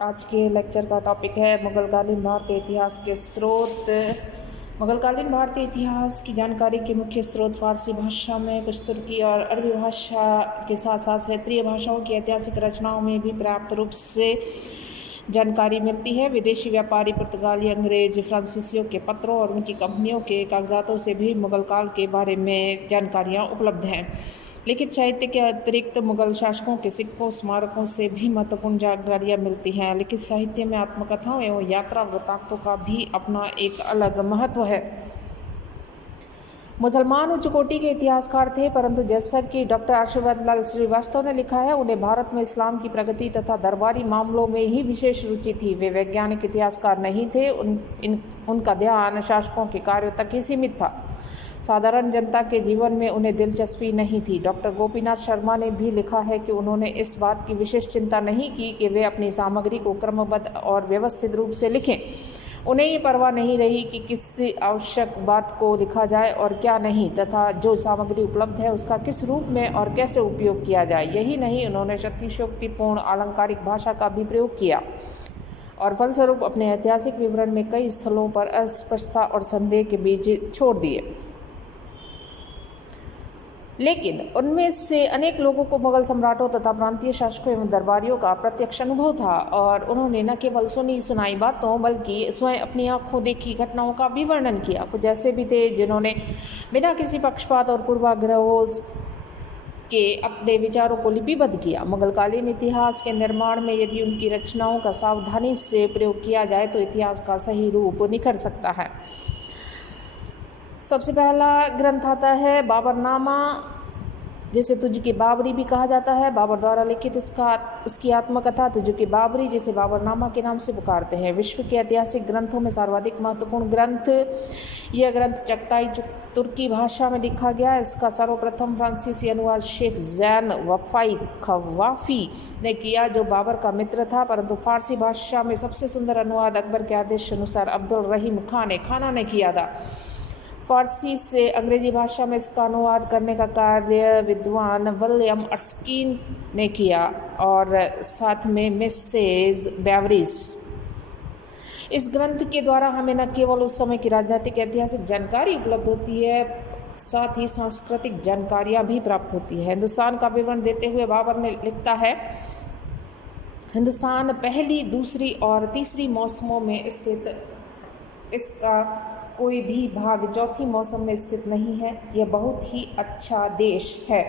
आज के लेक्चर का टॉपिक है मुगलकालीन भारतीय इतिहास के स्रोत। मुगलकालीन भारतीय इतिहास की जानकारी के मुख्य स्रोत फारसी भाषा में, कुछ तुर्की और अरबी भाषा के साथ साथ क्षेत्रीय भाषाओं की ऐतिहासिक रचनाओं में भी पर्याप्त रूप से जानकारी मिलती है। विदेशी व्यापारी, पुर्तगाली, अंग्रेज, फ्रांसीसियों के पत्रों और उनकी कंपनियों के कागजातों से भी मुगल काल के बारे में जानकारियाँ उपलब्ध हैं। लिखित साहित्य के अतिरिक्त मुगल शासकों के सिक्कों, स्मारकों से भी महत्वपूर्ण जानकारियाँ मिलती हैं। लिखित साहित्य में आत्मकथाओं एवं यात्रा वृत्तांतों का भी अपना एक अलग महत्व है। मुसलमान उच्च कोटि के इतिहासकार थे, परंतु जैसा कि डॉक्टर आशीर्वाद लाल श्रीवास्तव ने लिखा है, उन्हें भारत में इस्लाम की प्रगति तथा दरबारी मामलों में ही विशेष रुचि थी। वे वैज्ञानिक इतिहासकार नहीं थे। उनका ध्यान शासकों के कार्यों तक ही सीमित था। साधारण जनता के जीवन में उन्हें दिलचस्पी नहीं थी। डॉक्टर गोपीनाथ शर्मा ने भी लिखा है कि उन्होंने इस बात की विशेष चिंता नहीं की कि वे अपनी सामग्री को क्रमबद्ध और व्यवस्थित रूप से लिखें। उन्हें ये परवाह नहीं रही कि किस आवश्यक बात को लिखा जाए और क्या नहीं, तथा जो सामग्री उपलब्ध है उसका किस रूप में और कैसे उपयोग किया जाए। यही नहीं, उन्होंने शक्तिशालीपूर्ण अलंकारिक भाषा का भी प्रयोग किया और फलस्वरूप अपने ऐतिहासिक विवरण में कई स्थलों पर अस्पष्टता और संदेह के बीज छोड़ दिए। लेकिन उनमें से अनेक लोगों को मुगल सम्राटों तथा प्रांतीय शासकों एवं दरबारियों का प्रत्यक्ष अनुभव था और उन्होंने न केवल सुनी सुनाई बातों बल्कि स्वयं अपनी आंखों देखी घटनाओं का भी वर्णन किया। कुछ ऐसे भी थे जिन्होंने बिना किसी पक्षपात और पूर्वाग्रहों के अपने विचारों को लिपिबद्ध किया। मुगलकालीन इतिहास के निर्माण में यदि उनकी रचनाओं का सावधानी से प्रयोग किया जाए तो इतिहास का सही रूप निखर सकता है। सबसे पहला ग्रंथ आता है बाबरनामा, जिसे तुझ की बाबरी भी कहा जाता है। बाबर द्वारा लिखित इसकी आत्मकथा तुझ की बाबरी, जिसे बाबरनामा के नाम से पुकारते हैं, विश्व के ऐतिहासिक ग्रंथों में सर्वाधिक महत्वपूर्ण ग्रंथ। यह ग्रंथ चगताई तुर्की भाषा में लिखा गया। इसका सर्वप्रथम फ्रांसीसी अनुवाद शेख जैन वफाई खवाफी ने किया, जो बाबर का मित्र था, परंतु फारसी भाषा में सबसे सुंदर अनुवाद अकबर के आदेश अनुसार अब्दुल रहीम खाना ने किया था। फारसी से अंग्रेजी भाषा में इसका अनुवाद करने का कार्य विद्वान विलियम अर्स्कीन ने किया और साथ में मिसेज बेवरिज। इस ग्रंथ के द्वारा हमें न केवल उस समय की राजनीतिक ऐतिहासिक जानकारी उपलब्ध होती है, साथ ही सांस्कृतिक जानकारियाँ भी प्राप्त होती है। हिंदुस्तान का विवरण देते हुए बाबर ने लिखता है, हिंदुस्तान पहली, दूसरी और तीसरी मौसमों में स्थित, इसका कोई भी भाग चौथी मौसम में स्थित नहीं है। यह बहुत ही अच्छा देश है।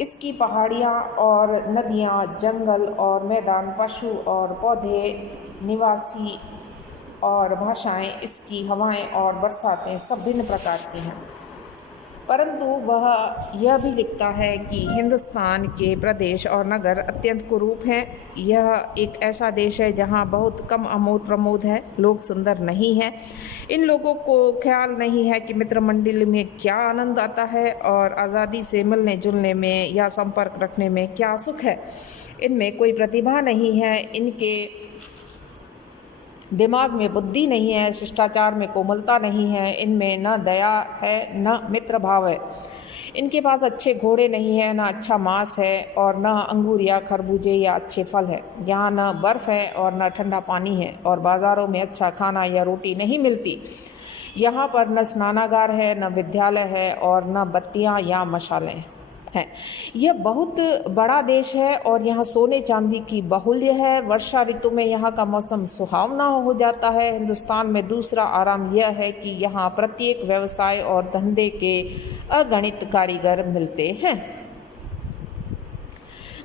इसकी पहाड़ियाँ और नदियाँ, जंगल और मैदान, पशु और पौधे, निवासी और भाषाएं, इसकी हवाएं और बरसातें सब भिन्न प्रकार की हैं। परंतु वह यह भी लिखता है कि हिंदुस्तान के प्रदेश और नगर अत्यंत कुरूप हैं। यह एक ऐसा देश है जहां बहुत कम आमोद प्रमोद है, लोग सुंदर नहीं हैं। इन लोगों को ख्याल नहीं है कि मित्र मंडली में क्या आनंद आता है और आज़ादी से मिलने जुलने में या संपर्क रखने में क्या सुख है। इनमें कोई प्रतिभा नहीं है, इनके दिमाग में बुद्धि नहीं है, शिष्टाचार में कोमलता नहीं है, इनमें न दया है न मित्र भाव है। इनके पास अच्छे घोड़े नहीं हैं, न अच्छा मांस है और न अंगूर या खरबूजे या अच्छे फल है। यहाँ न बर्फ़ है और न ठंडा पानी है और बाज़ारों में अच्छा खाना या रोटी नहीं मिलती। यहाँ पर न स्नानागार है, न विद्यालय है और न बत्तियाँ या मशालें हैं। यह बहुत बड़ा देश है और यहाँ सोने चांदी की बाहुल्य है। वर्षा ऋतु में यहाँ का मौसम सुहावना हो जाता है। हिंदुस्तान में दूसरा आराम यह है कि यहाँ प्रत्येक व्यवसाय और धंधे के अगणित कारीगर मिलते हैं।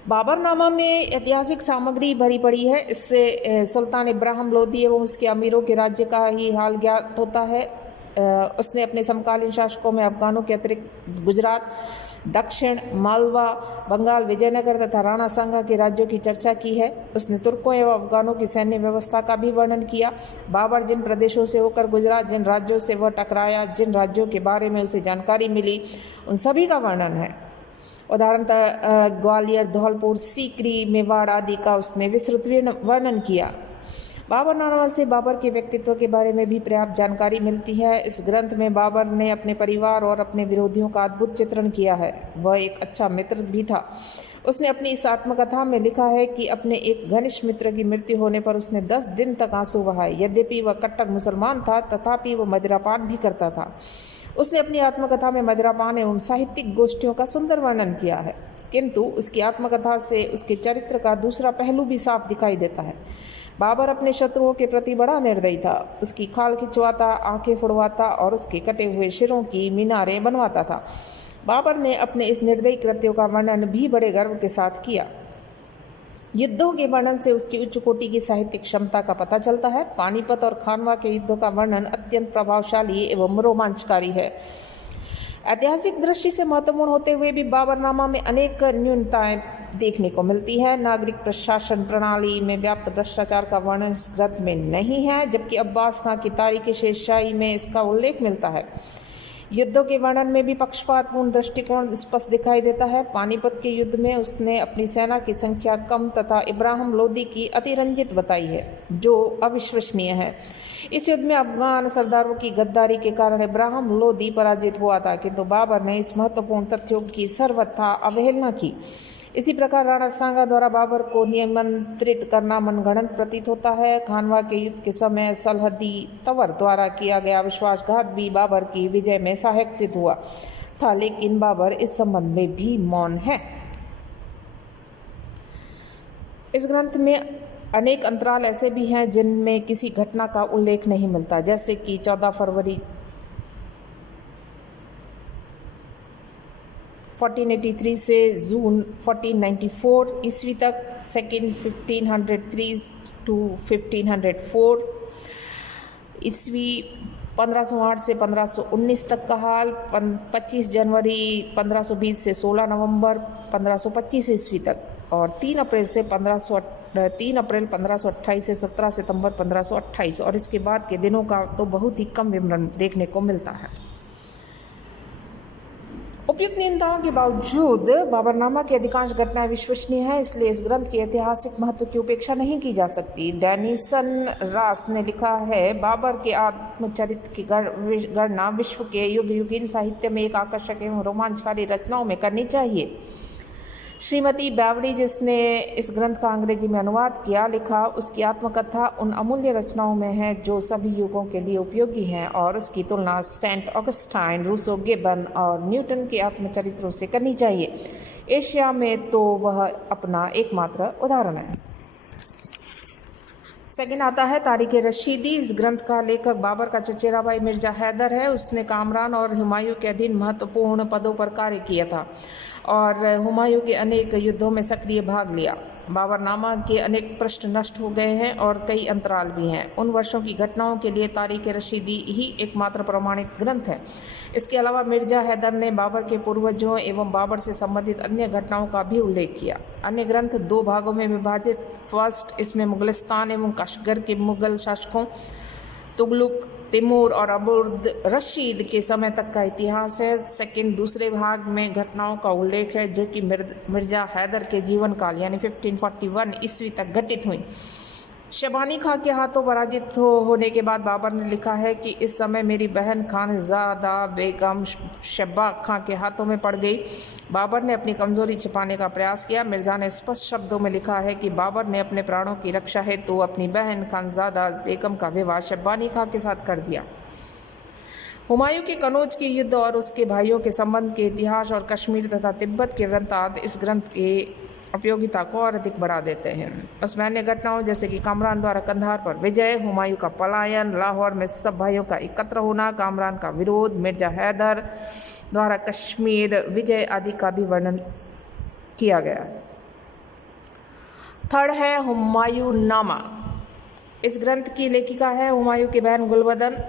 बाबरनामा में ऐतिहासिक सामग्री भरी पड़ी है। इससे सुल्तान इब्राहिम लोदी एवं उसके अमीरों के राज्य का ही हाल ज्ञात होता है। उसने अपने समकालीन शासकों में अफगानों के अतिरिक्त गुजरात, दक्षिण, मालवा, बंगाल, विजयनगर तथा राणा सांगा के राज्यों की चर्चा की है। उसने तुर्कों एवं अफगानों की सैन्य व्यवस्था का भी वर्णन किया। बाबर जिन प्रदेशों से होकर गुजरा, जिन राज्यों से वह टकराया, जिन राज्यों के बारे में उसे जानकारी मिली, उन सभी का वर्णन है। उदाहरणतः ग्वालियर, धौलपुर, सीकरी, मेवाड़ आदि का उसने विस्तृत वर्णन किया। बाबरनामा से बाबर के व्यक्तित्व के बारे में भी पर्याप्त जानकारी मिलती है। इस ग्रंथ में बाबर ने अपने परिवार और अपने विरोधियों का अद्भुत चित्रण किया है। वह एक अच्छा मित्र भी था। उसने अपनी इस आत्मकथा में लिखा है कि अपने एक घनिष्ठ मित्र की मृत्यु होने पर उसने 10 दिन तक आंसू बहाए। यद्यपि वह कट्टर मुसलमान था, तथापि वह मदिरापान भी करता था। उसने अपनी आत्मकथा में मदिरापान एवं साहित्यिक गोष्ठियों का सुंदर वर्णन किया है, किंतु उसकी आत्मकथा से उसके चरित्र का दूसरा पहलू भी साफ दिखाई देता है। बाबर अपने शत्रुओं के प्रति बड़ा निर्दयी था। उसकी खाल खिंचवाता, आंखें फुड़वाता और उसके कटे हुए सिरों की मीनारें बनवाता था। बाबर ने अपने इस निर्दयी कृत्यों का वर्णन भी बड़े गर्व के साथ किया। युद्धों के वर्णन से उसकी उच्च कोटि की साहित्यिक क्षमता का पता चलता है। पानीपत और खानवा के युद्धों का वर्णन अत्यंत प्रभावशाली एवं रोमांचकारी है। ऐतिहासिक दृष्टि से महत्वपूर्ण होते हुए भी बाबरनामा में अनेक न्यूनताएं देखने को मिलती है। नागरिक प्रशासन प्रणाली में व्याप्त भ्रष्टाचार का वर्णन इस ग्रंथ में नहीं है, जबकि अब्बास खां की तारीख शेरशाही में इसका उल्लेख मिलता है। युद्धों के वर्णन में भी पक्षपातपूर्ण दृष्टिकोण स्पष्ट दिखाई देता है। पानीपत के युद्ध में उसने अपनी सेना की संख्या कम तथा इब्राहिम लोदी की अतिरंजित बताई है, जो अविश्वसनीय है। इस युद्ध में अफगान सरदारों की गद्दारी के कारण इब्राहिम लोदी पराजित हुआ था, किंतु बाबर ने इस महत्वपूर्ण तथ्यों की सर्वथा अवहेलना की। इसी प्रकार राणा सांगा द्वारा बाबर को नियंत्रित करना मनगढ़ंत प्रतीत होता है। खानवा के युद्ध के समय सलहदी तंवर द्वारा किया गया विश्वासघात भी बाबर की विजय में सहायक सिद्ध हुआ था, लेकिन बाबर इस संबंध में भी मौन है। इस ग्रंथ में अनेक अंतराल ऐसे भी हैं जिनमें किसी घटना का उल्लेख नहीं मिलता, जैसे कि 14 फरवरी 1483 से जून 1494 ईस्वी तक, सेकेंड 1503 to 1504 ईस्वी, 1508 से 1519 तक का हाल, 25 जनवरी 1520 से 16 नवंबर 1525 ईस्वी तक, और 3 अप्रैल 1528 से 17 सितंबर 1528, और इसके बाद के दिनों का तो बहुत ही कम विवरण देखने को मिलता है। उपयुक्त न्यूनताओं के बावजूद बाबरनामा की अधिकांश घटनाएं विश्वसनीय हैं, इसलिए इस ग्रंथ के ऐतिहासिक महत्व की उपेक्षा नहीं की जा सकती। डेनिसन रास ने लिखा है, बाबर के आत्मचरित्र की गणना विश्व के युगीन साहित्य में एक आकर्षक एवं रोमांचकारी रचनाओं में करनी चाहिए। श्रीमती बैवरी, जिसने इस ग्रंथ का अंग्रेजी में अनुवाद किया, लिखा, उसकी आत्मकथा उन अमूल्य रचनाओं में है जो सभी युगों के लिए उपयोगी हैं, और उसकी तुलना सेंट ऑगस्टाइन, रूसो, गिब्बन और न्यूटन के आत्मचरित्रों से करनी चाहिए। एशिया में तो वह अपना एकमात्र उदाहरण है। सेकंड आता है तारीख रशीदी। इस ग्रंथ का लेखक बाबर का चचेरा भाई मिर्जा हैदर है। उसने कामरान और हुमायूं के अधीन महत्वपूर्ण पदों पर कार्य किया था और हुमायूं के अनेक युद्धों में सक्रिय भाग लिया। बाबरनामा के अनेक पृष्ठ नष्ट हो गए हैं और कई अंतराल भी हैं। उन वर्षों की घटनाओं के लिए तारीख रशीदी ही एकमात्र प्रमाणित ग्रंथ है। इसके अलावा मिर्जा हैदर ने बाबर के पूर्वजों एवं बाबर से संबंधित अन्य घटनाओं का भी उल्लेख किया। अन्य ग्रंथ 2 भागों में विभाजित। फर्स्ट, इसमें मुगलिस्तान एवं कशगर के मुगल शासकों तुगलक, तैमूर और अबुर्द रशीद के समय तक का इतिहास है। सेकंड, दूसरे भाग में घटनाओं का उल्लेख है जो कि मिर्जा हैदर के जीवन काल यानी 1541 ईस्वी तक घटित हुई। शबानी खां के हाथों पराजित होने के बाद बाबर ने लिखा है कि इस समय मेरी बहन खानजादा बेगम शब्बा खां के हाथों में पड़ गई। बाबर ने अपनी कमजोरी छिपाने का प्रयास किया। मिर्जा ने स्पष्ट शब्दों में लिखा है कि बाबर ने अपने प्राणों की रक्षा हेतु अपनी बहन खानजादा बेगम का विवाह शब्बानी खां के साथ कर दिया। हुमायूं के कनौज के युद्ध और उसके भाइयों के संबंध के इतिहास और कश्मीर तथा तिब्बत के वृत्तांत इस ग्रंथ के उपयोगिता को और अधिक बढ़ा देते हैं। उसमें अन्य घटनाओं जैसे कि कामरान द्वारा कंधार पर विजय, हुमायूं का पलायन, लाहौर में सब भाइयों का एकत्र होना, कामरान का विरोध, मिर्जा हैदर द्वारा कश्मीर विजय आदि का भी वर्णन किया गया। थर्ड है हुमायूं नामा। इस ग्रंथ की लेखिका है हुमायूं की बहन गुलबदन।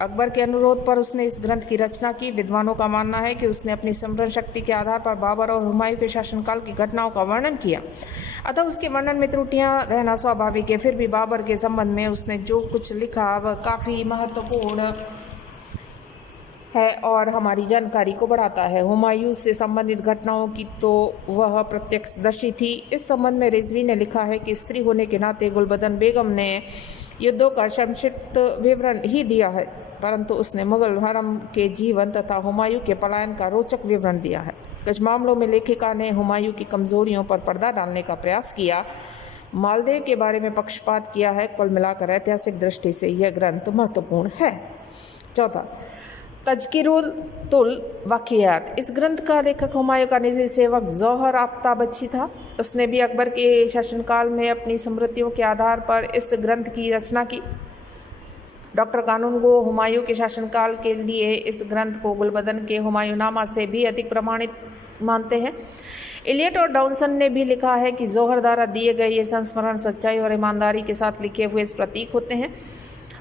अकबर के अनुरोध पर उसने इस ग्रंथ की रचना की। विद्वानों का मानना है कि उसने अपनी स्मरण शक्ति के आधार पर बाबर और हुमायूं के शासनकाल की घटनाओं का वर्णन किया, अतः उसके वर्णन में त्रुटियां रहना स्वाभाविक है। फिर भी बाबर के संबंध में उसने जो कुछ लिखा वह काफ़ी महत्वपूर्ण है और हमारी जानकारी को बढ़ाता है। हुमायूं से संबंधित घटनाओं की तो वह प्रत्यक्षदर्शी थी। इस संबंध में रिजवी ने लिखा है कि स्त्री होने के नाते गुलबदन बेगम ने युद्धों का संक्षिप्त विवरण ही दिया है, परंतु उसने मुगल हरम के जीवन तथा हुमायूं के पलायन का रोचक विवरण दिया है। कुछ मामलों में लेखिका ने हुमायूं की कमज़ोरियों पर पर्दा डालने का प्रयास किया, मालदेव के बारे में पक्षपात किया है। कुल मिलाकर ऐतिहासिक दृष्टि से यह ग्रंथ महत्वपूर्ण है। चौथा, तज़किरुल वाक़ियात। इस ग्रंथ का लेखक हुमायूं का निजी सेवक ज़ौहर आफ्ताबची था। उसने भी अकबर के शासनकाल में अपनी स्मृतियों के आधार पर इस ग्रंथ की रचना की। डॉक्टर कानूनगो हुमायूं के शासनकाल के लिए इस ग्रंथ को गुलबदन के हुमायूंनामा से भी अधिक प्रमाणित मानते हैं। इलियट और डाउनसन ने भी लिखा है कि ज़ौहर द्वारा दिए गए ये संस्मरण सच्चाई और ईमानदारी के साथ लिखे हुए इस प्रतीक होते हैं,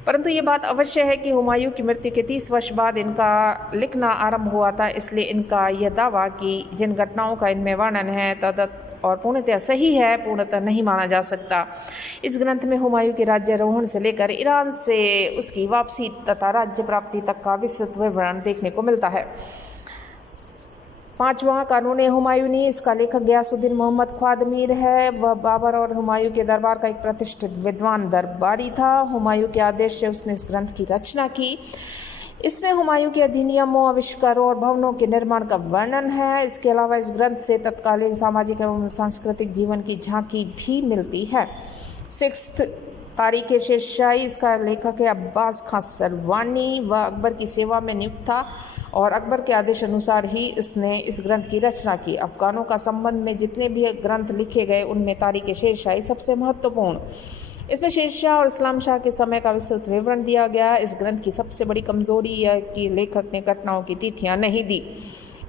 परंतु ये बात अवश्य है कि हुमायूं की मृत्यु के 30 वर्ष बाद इनका लिखना आरंभ हुआ था। इसलिए इनका यह दावा कि जिन घटनाओं का इनमें वर्णन है तदत और पूर्णतः सही है, पूर्णतः नहीं माना जा सकता। इस ग्रंथ में हुमायूं के राज्यारोहण से लेकर ईरान से उसकी वापसी तथा राज्य प्राप्ति तक का विस्तृत विवरण देखने को मिलता है। पांचवा, कानून हुमायूनी। इसका लेखक गयासुद्दीन मोहम्मद ख्वादमीर है। वह बाबर और हुमायूं के दरबार का एक प्रतिष्ठित विद्वान दरबारी था। हुमायूं के आदेश से उसने इस ग्रंथ की रचना की। इसमें हुमायूं के अधिनियमों, आविष्कारों और भवनों के निर्माण का वर्णन है। इसके अलावा इस ग्रंथ से तत्कालीन सामाजिक एवं सांस्कृतिक जीवन की झांकी भी मिलती है। 6, तारीख़ शेरशाही। इसका लेखक है अब्बास खां सरवानी। वह अकबर की सेवा में नियुक्त था और अकबर के आदेश अनुसार ही इसने इस ग्रंथ की रचना की। अफगानों का संबंध में जितने भी ग्रंथ लिखे गए उनमें तारीख़ शेरशाही सबसे महत्वपूर्ण। इसमें शेरशाह और इस्लाम शाह के समय का विस्तृत विवरण दिया गया। इस ग्रंथ की सबसे बड़ी कमजोरी यह कि लेखक ने घटनाओं की तिथियां नहीं दी।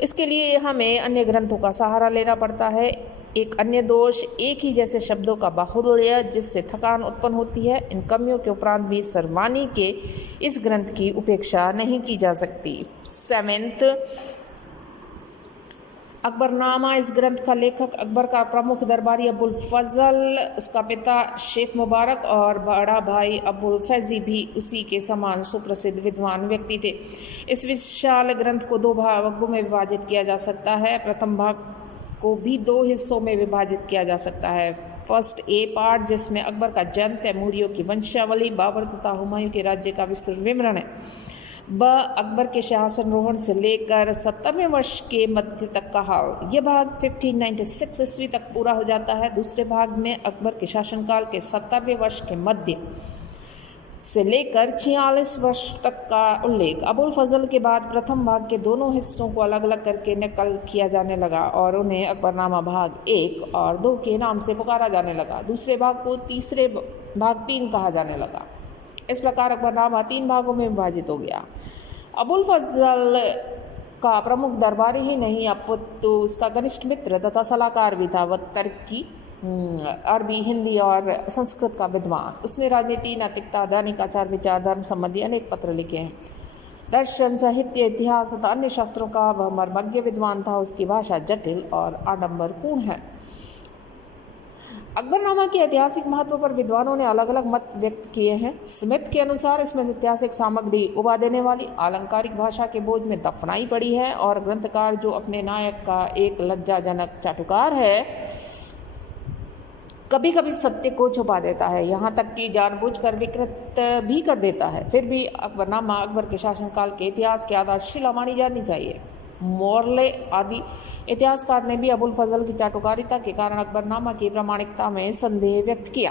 इसके लिए हमें अन्य ग्रंथों का सहारा लेना पड़ता है। एक अन्य दोष एक ही जैसे शब्दों का बाहुल्य, जिससे थकान उत्पन्न होती है। इन कमियों के उपरांत भी सरवानी के इस ग्रंथ की उपेक्षा नहीं की जा सकती। 7, अकबरनामा। इस ग्रंथ का लेखक अकबर का प्रमुख दरबारी अबुल फजल, उसका पिता शेख मुबारक और बड़ा भाई अबुल फैजी भी उसी के समान सुप्रसिद्ध विद्वान व्यक्ति थे। इस विशाल ग्रंथ को 2 भागों में विभाजित किया जा सकता है। प्रथम भाग को भी 2 हिस्सों में विभाजित किया जा सकता है। फर्स्ट ए पार्ट, जिसमें अकबर का जन्म, तैमूरियों की वंशावली, बाबर तथा हुमायूं के राज्य का विस्तृत विवरण है। ब, अकबर के शासनरोहण से लेकर 70वें वर्ष के मध्य तक का हाल। यह भाग 1596 ईस्वी तक पूरा हो जाता है। दूसरे भाग में अकबर के शासनकाल के 70वें वर्ष के मध्य से लेकर 46 वर्ष तक का उल्लेख। अबुल फजल के बाद प्रथम भाग के दोनों हिस्सों को अलग अलग करके नकल किया जाने लगा और उन्हें अकबरनामा भाग 1 और 2 के नाम से पुकारा जाने लगा। दूसरे भाग को तीसरे भाग 3 कहा जाने लगा। इस प्रकार अकबरनामा 3 भागों में विभाजित हो गया। अबुल फजल का प्रमुख दरबारी ही नहीं अपितु उसका घनिष्ठ मित्र तथा सलाहकार भी था। वह तुर्की, अरबी, हिंदी और संस्कृत का विद्वान। उसने राजनीति, नैतिकता, दैनिक आचार विचार, धर्म संबंधी अनेक पत्र लिखे हैं। दर्शन, साहित्य, इतिहास तथा अन्य शास्त्रों का वह मर्मज्ञ विद्वान था। उसकी भाषा जटिल और आडंबरपूर्ण है। अकबरनामा के ऐतिहासिक महत्व पर विद्वानों ने अलग अलग मत व्यक्त किए हैं। स्मिथ के अनुसार इसमें ऐतिहासिक सामग्री उबा देने वाली आलंकारिक भाषा के बोझ में दफनाई पड़ी है और ग्रंथकार, जो अपने नायक का एक लज्जाजनक चाटुकार है, कभी कभी सत्य को छुपा देता है, यहाँ तक कि जानबूझकर विकृत भी कर देता है। फिर भी अकबरनामा अकबर के शासनकाल के इतिहास की आधारशिला मानी जानी चाहिए। मोरले आदि इतिहासकार ने भी अबुल फजल की चाटुकारिता के कारण अकबरनामा की प्रामाणिकता में संदेह व्यक्त किया।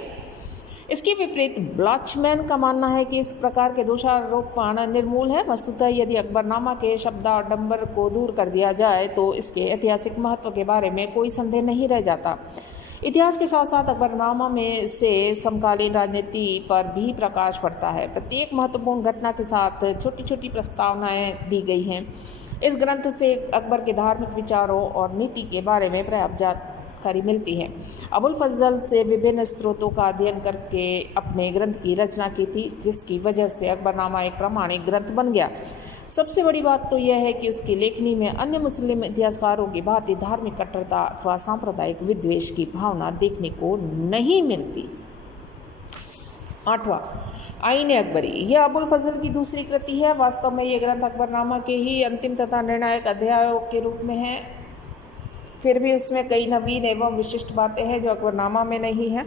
इसके विपरीत ब्लॉचमैन का मानना है कि इस प्रकार के दोषारोपण निर्मूल है। वस्तुतः यदि अकबरनामा के शब्दाडंबर को दूर कर दिया जाए तो इसके ऐतिहासिक महत्व के बारे में कोई संदेह नहीं रह जाता। इतिहास के साथ साथ अकबरनामा में से समकालीन राजनीति पर भी प्रकाश पड़ता है। प्रत्येक महत्वपूर्ण घटना के साथ छोटी छोटी प्रस्तावनाएं दी गई हैं। इस ग्रंथ से अकबर के धार्मिक विचारों और नीति के बारे में पर्याप्त जानकारी मिलती है। अबुल फजल से विभिन्न स्रोतों का अध्ययन करके अपने ग्रंथ की रचना की थी, जिसकी वजह से अकबरनामा एक प्रामाणिक ग्रंथ बन गया। सबसे बड़ी बात तो यह है कि उसकी लेखनी में अन्य मुस्लिम इतिहासकारों की भांति धार्मिक कट्टरता अथवा सांप्रदायिक विद्वेष की भावना देखने को नहीं मिलती। 8वां, आईन अकबरी। यह अबुल फजल की दूसरी कृति है। वास्तव में यह ग्रंथ अकबरनामा के ही अंतिम तथा निर्णायक अध्यायों के रूप में है। फिर भी उसमें कई नवीन एवं विशिष्ट बातें हैं जो अकबरनामा में नहीं है।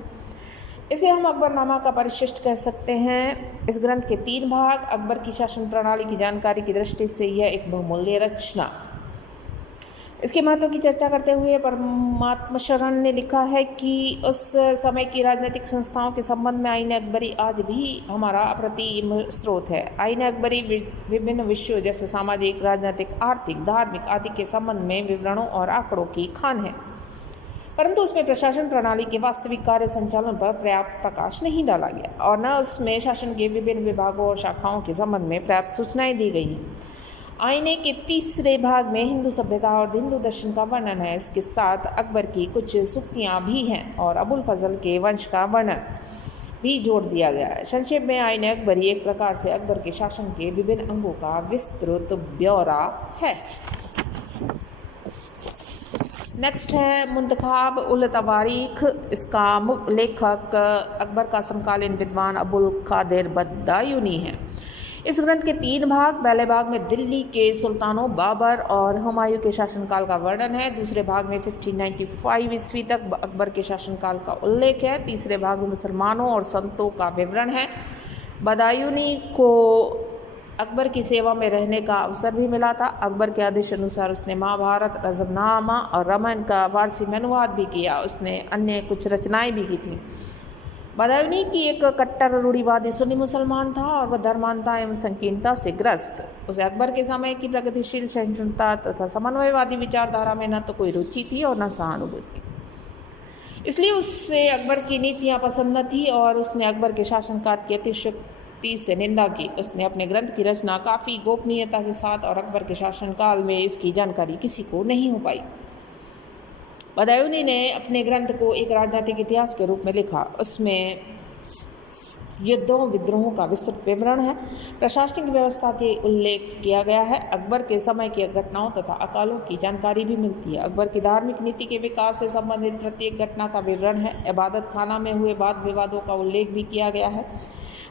इसे हम अकबरनामा का परिशिष्ट कह सकते हैं। इस ग्रंथ के 3 भाग। अकबर की शासन प्रणाली की जानकारी की दृष्टि से यह एक बहुमूल्य रचना। इसके महत्व की चर्चा करते हुए परमात्मा शरण ने लिखा है कि उस समय की राजनीतिक संस्थाओं के संबंध में आईन अकबरी आज भी हमारा अप्रतिम स्रोत है। आईन अकबरी विभिन्न विषयों जैसे सामाजिक, राजनीतिक, आर्थिक, धार्मिक आदि के संबंध में विवरणों और आंकड़ों की खान है, परंतु उसमें प्रशासन प्रणाली के वास्तविक कार्य संचालन पर पर्याप्त प्रकाश नहीं डाला गया और न उसमें शासन के विभिन्न विभागों और शाखाओं के संबंध में पर्याप्त सूचनाएं दी गई। आईने के तीसरे भाग में हिंदू सभ्यता और हिंदू दर्शन का वर्णन है। इसके साथ अकबर की कुछ सूक्तियाँ भी हैं और अबुल फजल के वंश का वर्णन भी जोड़ दिया गया है। संक्षेप में आईने अकबरी एक प्रकार से अकबर के शासन के विभिन्न अंगों का विस्तृत ब्यौरा है। नेक्स्ट है मुंतखाब उल तवारीख। इसका लेखक अकबर का समकालीन विद्वान अबुल कादिर बदायूनी है। इस ग्रंथ के 3 भाग, पहले भाग में दिल्ली के सुल्तानों बाबर और हुमायूं के शासनकाल का वर्णन है। दूसरे भाग में 1595 ईस्वी तक अकबर के शासनकाल का उल्लेख है। तीसरे भाग में मुसलमानों और संतों का विवरण है। बदायूनी को अकबर की सेवा में रहने का अवसर भी मिला था। अकबर के आदेश अनुसार उसने महाभारत, रज़मनामा और रामायण का फारसी में अनुवाद भी किया। उसने अन्य कुछ रचनाएं भी की थीं। बदायूनी की एक कट्टर रूढ़िवादी सुन्नी मुसलमान था और वह धर्मांधता एवं संकीर्णता से ग्रस्त। उसे अकबर के समय की प्रगतिशील सहिष्णुता तथा समन्वयवादी विचारधारा में न तो कोई रुचि थी और न सहानुभूति, इसलिए उससे अकबर की नीतियाँ पसंद न थी और उसने अकबर के शासनकाल की अतिशयोक्ति से निंदा की। उसने अपने ग्रंथ की रचना काफ़ी गोपनीयता के साथ और अकबर के शासनकाल में इसकी जानकारी किसी को नहीं हो पाई। बदायूनी ने अपने ग्रंथ को एक राजनीतिक इतिहास के रूप में लिखा। उसमें युद्धों, विद्रोहों का विस्तृत विवरण है। प्रशासनिक व्यवस्था के उल्लेख किया गया है। अकबर के समय की घटनाओं तथा अकालों की जानकारी भी मिलती है। अकबर की धार्मिक नीति के विकास से संबंधित प्रत्येक घटना का विवरण है। इबादत खाना में हुए वाद विवादों का उल्लेख भी किया गया है।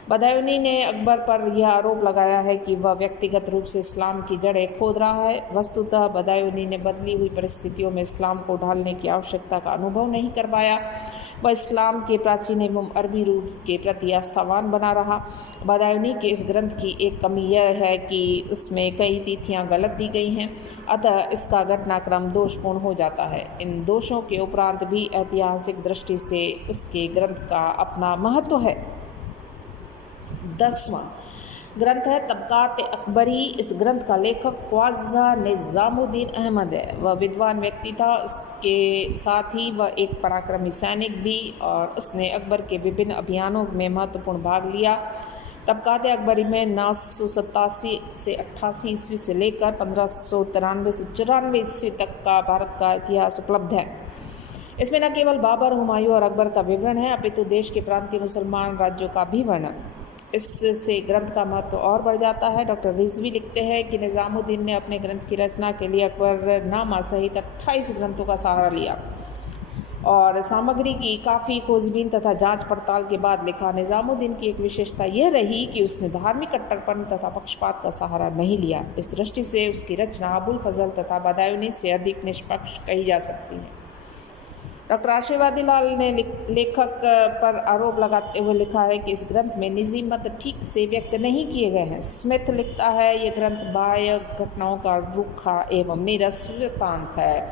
बदायूनी ने अकबर पर यह आरोप लगाया है कि वह व्यक्तिगत रूप से इस्लाम की जड़ें खोद रहा है। वस्तुतः बदायूनी ने बदली हुई परिस्थितियों में इस्लाम को ढालने की आवश्यकता का अनुभव नहीं कर पाया। वह इस्लाम के प्राचीन एवं अरबी रूप के प्रति आस्थावान बना रहा। बदायूनी के इस ग्रंथ की एक कमी यह है कि उसमें कई तिथियां गलत दी गई हैं, अतः इसका घटनाक्रम दोषपूर्ण हो जाता है। इन दोषों के उपरांत भी ऐतिहासिक दृष्टि से उसके ग्रंथ का अपना महत्व है। 10वां ग्रंथ है तबकात अकबरी। इस ग्रंथ का लेखक ख्वाजा निज़ामुद्दीन अहमद है। वह विद्वान व्यक्ति था, उसके साथ ही वह एक पराक्रमी सैनिक भी और उसने अकबर के विभिन्न अभियानों में महत्वपूर्ण भाग लिया। तबकात अकबरी में 987 से 88 ईस्वी से लेकर 1593 से 94 ईस्वी तक का भारत का इतिहास उपलब्ध है। इसमें न केवल बाबर, हुमायूं और अकबर का विवरण है, अपितु देश के प्रांतीय मुसलमान राज्यों का भी वर्णन। इससे ग्रंथ का महत्व और बढ़ जाता है। डॉक्टर रिजवी लिखते हैं कि निज़ामुद्दीन ने अपने ग्रंथ की रचना के लिए अकबरनामा सहित 28 ग्रंथों का सहारा लिया और सामग्री की काफ़ी खोजबीन तथा जांच पड़ताल के बाद लिखा। निज़ामुद्दीन की एक विशेषता यह रही कि उसने धार्मिक कट्टरपन तथा पक्षपात का सहारा नहीं लिया। इस दृष्टि से उसकी रचना अबुल फजल तथा बदायूनी से अधिक निष्पक्ष कही जा सकती है। डॉक्टर आशीर्वादी लाल ने लेखक पर आरोप लगाते हुए लिखा है कि इस ग्रंथ में निजी मत ठीक से व्यक्त नहीं किए गए हैं। स्मिथ लिखता है यह ग्रंथ बाह्य घटनाओं का रूखा एवं नीरस वृत्तांत है।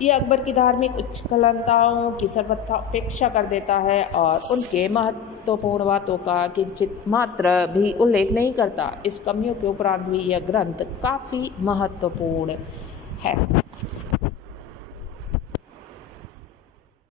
ये अकबर की धार्मिक उच्छृंखलताओं की सर्वथा उपेक्षा कर देता है और उनके महत्वपूर्ण बातों का किंचित मात्र भी उल्लेख नहीं करता। इस कमियों के उपरांत भी यह ग्रंथ काफ़ी महत्वपूर्ण है।